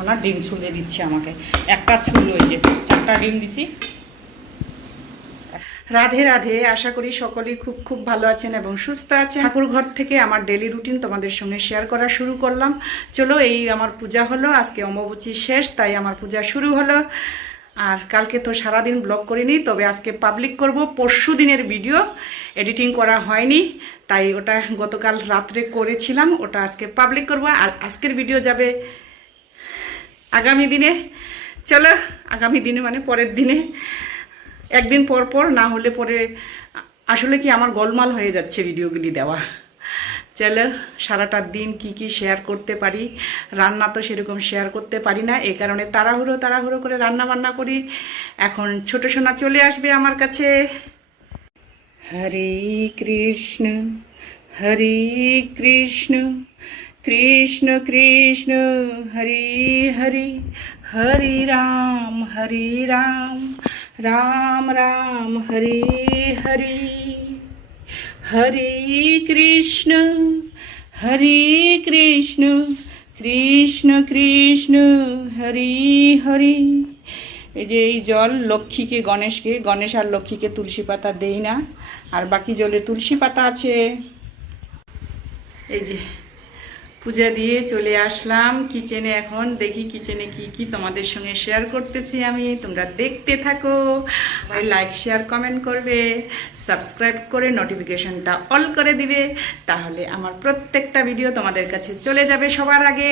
সোনা ডিম ছুলে দিচ্ছে আমাকে। একটা ছুললো, এই যে 4টা ডিম দিছি। রাধে রাধে, আশা করি সকলেই খুব খুব ভালো আছেন এবং সুস্থ আছেন। ঠাকুর ঘর থেকে আমার ডেলি রুটিন তোমাদের সঙ্গে শেয়ার করা শুরু করলাম। চলো, এই আমার পূজা হলো, আজকে অমাবস্যা শেষ, তাই আমার পূজা শুরু হলো। আর কালকে তো সারাদিন ব্লগ করিনি, তবে আজকে পাবলিক করব। পরশু দিনের ভিডিও এডিটিং করা হয়নি, তাই ওটা গতকাল রাত্রে করেছিলাম, ওটা আজকে পাবলিক করব। আর আজকের ভিডিও যাবে আগামী দিনে। চলো, আগামী দিনে মানে পরের দিনে, একদিন পর পর, না হলে পরে আসলে কি আমার গোলমাল হয়ে যাচ্ছে ভিডিওগুলি দেওয়া। চলো, সারাটা দিন কি শেয়ার করতে পারি। রান্না তো সেরকম শেয়ার করতে পারি না, এই কারণে তাড়াহুড়ো করে রান্না বান্না করি। এখন ছোট সোনা চলে আসবে আমার কাছে। হরে কৃষ্ণ হরে কৃষ্ণ কৃষ্ণ কৃষ্ণ হরে হরে, হরে রাম রাম রাম হরে হরে। হরে কৃষ্ণ কৃষ্ণ কৃষ্ণ হরে হরে। এই যে এই জল লক্ষ্মীকে, গণেশ আর লক্ষ্মীকে তুলসী পাতা দেই না, আর বাকি জলে তুলসী পাতা আছে। এই যে পূজা দিয়ে চলে আসলাম কিচেনে। এখন দেখি কিচেনে কি তোমাদের সঙ্গে শেয়ার করতেছি আমি, তোমরা দেখতে থাকো। ভাই লাইক শেয়ার কমেন্ট করবে, সাবস্ক্রাইব করে নোটিফিকেশনটা অল করে দিবে, তাহলে আমার প্রত্যেকটা ভিডিও তোমাদের কাছে চলে যাবে সবার আগে।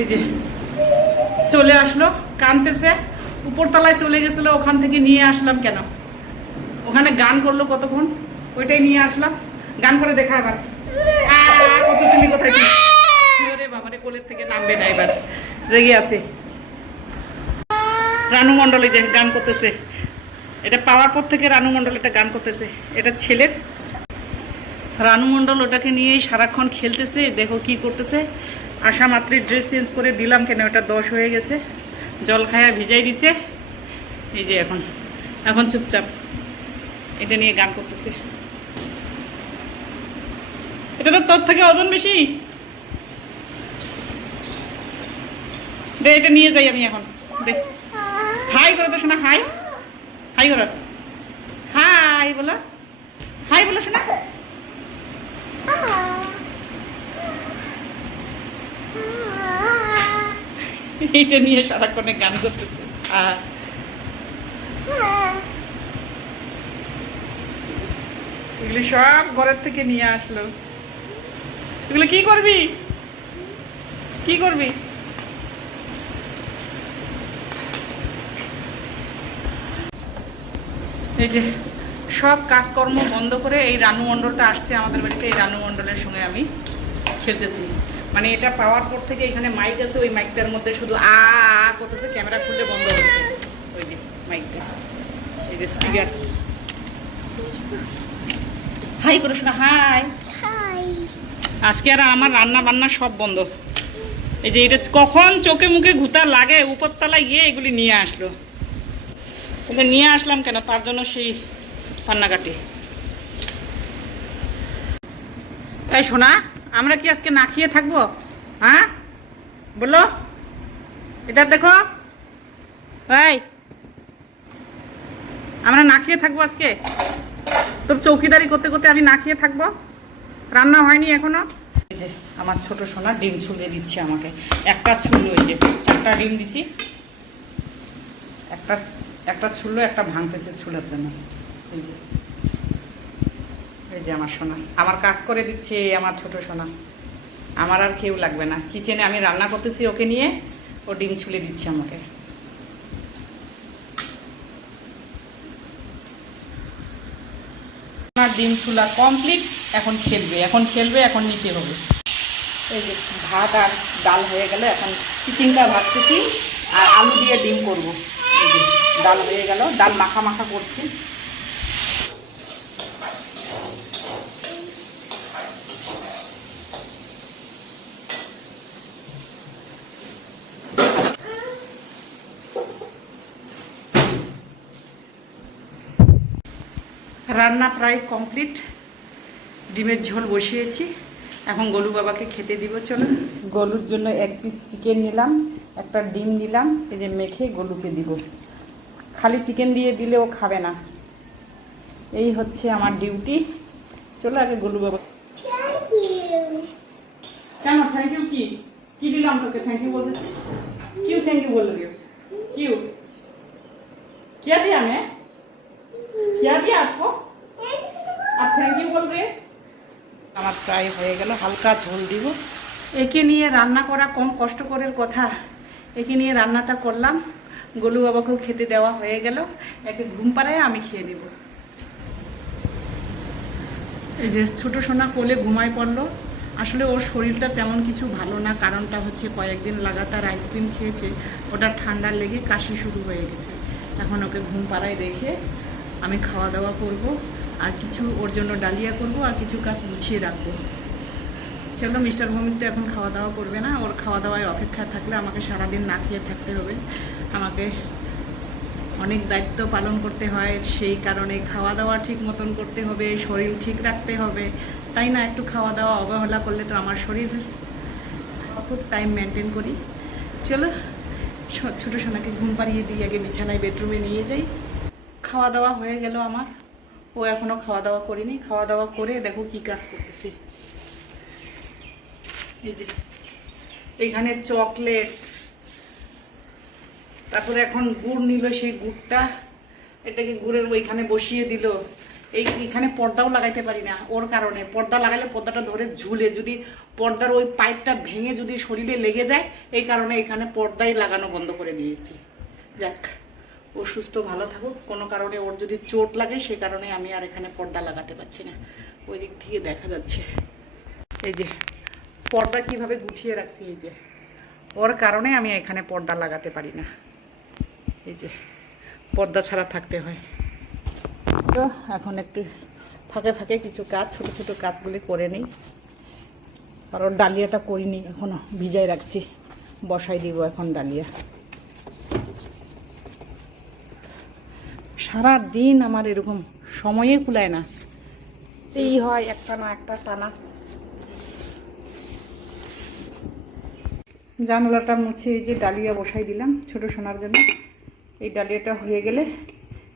এই যে চলে আসলো, কাঁদতেছে, উপরতলায় চলে গেছিলো, ওখান থেকে নিয়ে আসলাম। কেন ওখানে গান করলো কতক্ষণ, ওইটাই নিয়ে আসলাম। গান করে দেখা এবার। বাবারে, কোলের থেকে নামবে না, এবার রেগে আছে। রানু মণ্ডল এই যে গান করতেছে, এটা পাওয়ার পর থেকে রানু মণ্ডল একটা গান করতেছে, এটা ছেলের। রানু মণ্ডল ওটাকে নিয়েই সারাক্ষণ খেলতেছে। দেখো কি করতেছে, আসা মাত্রই ড্রেস চেঞ্জ করে দিলাম, কেন ওটা 10 হয়ে গেছে, জল খায়া ভিজাই দিছে। এই যে এখন চুপচাপ এটা নিয়ে গান করতেছে। এটা তো তোর থেকে ওজন বেশি, দে এটা নিয়ে যাই আমি এখন। দে, হাই করে তো শোনা, হাই করো, হাই বলো শোনা। এইটা নিয়ে সারাক্ষণে গান করতেছে। এগুলি সব ঘরের থেকে নিয়ে আসলো। এগুলো কি করবি? এই যে সব কাজকর্ম বন্ধ করে এই রানু মণ্ডলটা আসছে আমাদের বাড়িতে। এই রানু মণ্ডলের সঙ্গে আমি খেলতেছি। মানে এটা পাওয়ার পর থেকে এখানে মাইক আছে, ওই মাইকটার মধ্যে শুধু আ করতেছে, ক্যামেরা খুললে বন্ধ হচ্ছে। ওই যে মাইকটা, এই যে স্পিকার। হাই করে শোনা, হাই। আজকে আর আমার রান্না বান্না সব বন্ধ। এই যে এটা কখন চোখে মুখে ঘুতা লাগে, উপরতলায় গিয়ে এগুলি নিয়ে আসলো। ওকে নিয়ে আসলাম কেন, তার জন্য সেই কান্নাকাটি। এই শোনা, আমরা কি আজকে না খেয়ে থাকবো? হ্যাঁ বলো, এটা দেখো, এই আমরা না খেয়ে থাকবো আজকে? তোর চৌকিদারি করতে করতে আমি না খেয়ে থাকবো? রান্না হয়নি এখনো। এই যে আমার ছোট সোনা ডিম ছুলে দিচ্ছে আমাকে। একটা ছুললো, এই যে 4টা ডিম দিছি, একটা ছুললো, একটা ভাঙতেছে ছুলার জন্য। এই যে আমার সোনা আমার কাজ করে দিচ্ছে, আমার ছোট সোনা। আমার আর কেউ লাগবে না কিচেনে, আমি রান্না করতেছি ওকে নিয়ে, ও ডিম ছুলে দিচ্ছে আমাকে। আমার ডিম ছুলা কমপ্লিট, এখন খেলবে, এখন নিতে হবে। এই যে ভাত আর ডাল হয়ে গেল, এখন চিচিঙ্গা ভাজতেছি আর আলু দিয়ে ডিম করবো। এই যে ডাল হয়ে গেল, ডাল মাখা করছি। রান্না প্রায় কমপ্লিট, ডিমের ঝোল বসিয়েছি, এখন গোলু বাবাকে খেতে দিব। চলো, গোলুর জন্য 1 পিস চিকেন নিলাম, একটা ডিম নিলাম, এই যে মেখে গোলুকে দিব। খালি চিকেন দিয়ে দিলে ও খাবে না, এই হচ্ছে আমার ডিউটি। চলো আগে গোলু বাবা। কেন থ্যাংক ইউ? কি দিলাম তোকে থ্যাংক ইউ বলতেছিস? क्यों थैंक यू बोल रही हो? क्यों? क्या दिया मैं? क्या दिया आपको? आप थैंक यू बोल रहे? আমার প্রায় হয়ে গেল, হালকা ঝোল দিব। একে নিয়ে রান্না করা কম কষ্টকরের কথা, একে নিয়ে রান্নাটা করলাম। গোলু বাবাকেও খেতে দেওয়া হয়ে গেল, একে ঘুম পাড়ায় আমি খেয়ে নেব। এই যে ছোট সোনা কোলে ঘুমায় পড়লো। আসলে ওর শরীরটা তেমন কিছু ভালো না, কারণটা হচ্ছে কয়েকদিন লাগাতার আইসক্রিম খেয়েছে, ওটা ঠান্ডা লেগে কাশি শুরু হয়ে গেছে। এখন ওকে ঘুম পাড়ায় রেখে আমি খাওয়া দাওয়া করব, আর কিছু ওর জন্য ডালিয়া করব, আর কিছু কাজ গুছিয়ে রাখবো। চলো, মিস্টার ভৌমিক তো এখন খাওয়া দাওয়া করবে না, ওর খাওয়া দাওয়ায় অপেক্ষা থাকলে আমাকে সারাদিন না খেয়ে থাকতে হবে। আমাকে অনেক দায়িত্ব পালন করতে হয়, সেই কারণে খাওয়া দাওয়া ঠিক মতন করতে হবে, শরীর ঠিক রাখতে হবে, তাই না? একটু খাওয়া দাওয়া অবহেলা করলে তো আমার শরীর, খুব টাইম মেনটেন করি। চলো, ছোটো সোনাকে ঘুম পাড়িয়ে দিয়ে আগে বিছানায় বেডরুমে নিয়ে যাই। খাওয়া দাওয়া হয়ে গেল আমার, ও এখনও খাওয়া দাওয়া করিনি। খাওয়া দাওয়া করে দেখো কি কাজ করতেছি। এই যে এইখানে চকলেট, তারপরে এখন গুড় নিল, সেই গুড়টা এটাকে গুড়ের ওইখানে বসিয়ে দিল। এইখানে পর্দাও লাগাইতে পারি না ওর কারণে, পর্দা লাগালে পর্দাটা ধরে ঝুলে, যদি পর্দার ওই পাইপটা ভেঙে যদি শরীরে লেগে যায়, এই কারণে এখানে পর্দাই লাগানো বন্ধ করে দিয়েছি। যাক, ও সুস্থ ভালো থাকুক। কোনো কারণে ওর যদি চোট লাগে, সে কারণে আমি আর এখানে পর্দা লাগাতে পারছি না। ওই দিক থেকে দেখা যাচ্ছে এই যে পর্দা কিভাবে গুছিয়ে রাখছি, এই যে ওর কারণে আমি এখানে পর্দা লাগাতে পারি না। এই যে পর্দা ছাড়া থাকতে হয়। তো এখন একটু ফাঁকে ফাঁকে কিছু কাজ, ছোট ছোট কাজগুলি করে নিই। আর ওর ডালিয়াটা করিনি এখনো, ভিজাই রাখছি, বসাই দিব এখন ডালিয়া। সারা দিন আমার এরকম সময়ে কুলায় না, এই হয় একটা না একটা টানা। জানালাটা মুছে এই যে ডালিয়া বসাই দিলাম ছোট সোনার জন্য। এই ডালিয়াটা হয়ে গেলে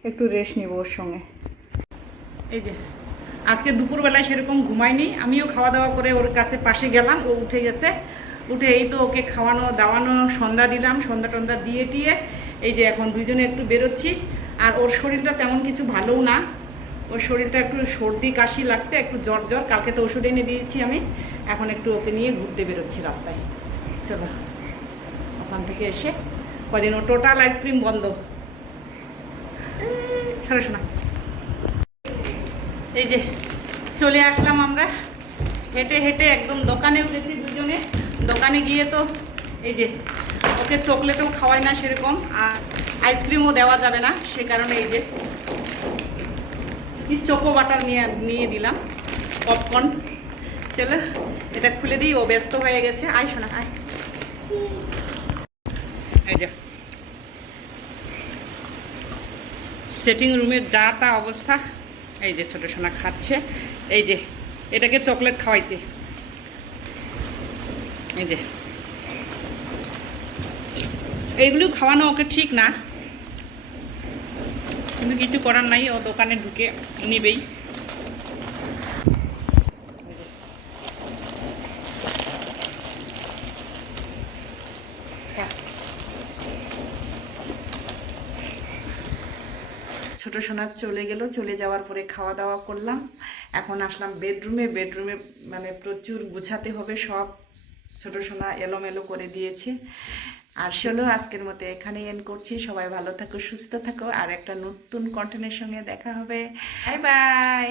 একটু রেস্ট নিব ওর সঙ্গে। এই যে আজকে দুপুরবেলায় সেরকম ঘুমাইনি, আমিও খাওয়া দাওয়া করে ওর কাছে পাশে গেলাম, ও উঠে গেছে। উঠে এই তো ওকে খাওয়ানো দাওয়ানো, সন্ধ্যা দিলাম, সন্ধ্যা টন্ধ্যা দিয়ে টিয়ে এই যে এখন দুইজনে একটু বেরোচ্ছি। আর ওর শরীরটা তেমন কিছু ভালোও না, ওর শরীরটা একটু সর্দি কাশি লাগছে, একটু জ্বর জ্বর। কালকে তো ওষুধ এনে দিয়েছি আমি, এখন একটু ওকে নিয়ে ঘুরতে বেরোচ্ছি রাস্তায়। চলো, ওখান থেকে এসে কদিন ও টোটাল আইসক্রিম বন্ধ। সরো না। এই যে চলে আসলাম আমরা হেঁটে হেঁটে, একদম দোকানে উঠেছি দুজনে। দোকানে গিয়ে তো এই যে ওকে চকলেটও খাওয়াই না সেরকম, আর আইসক্রিমও দেওয়া যাবে না, সে কারণে এই যে চকো বাটার নিয়ে দিলাম, পপকর্ন। চলো এটা খুলে দিই, ও ব্যস্ত হয়ে গেছে। আয় শোনা আয়। এই যে সেটিং রুমের যা তা অবস্থা। এই যে ছোট সোনা খাচ্ছে, এই যে এটাকে চকলেট খাওয়াইছে। এই যে এইগুলো খাওয়ানো ওকে ঠিক না, কিন্তু কিছু করার নাই, ও দোকানে ঢুকে নিবেই। ছোট সোনা চলে গেল, চলে যাওয়ার পরে খাওয়া দাওয়া করলাম। এখন আসলাম বেডরুমে। বেডরুমে মানে প্রচুর গুছাতে হবে সব, ছোট সোনা এলোমেলো করে দিয়েছে। আর চলো আজকের মতো এখানেই এন্ড করছি। সবাই ভালো থাকো, সুস্থ থাকো, আর একটা নতুন কন্টেন্টের সঙ্গে দেখা হবে। Bye bye.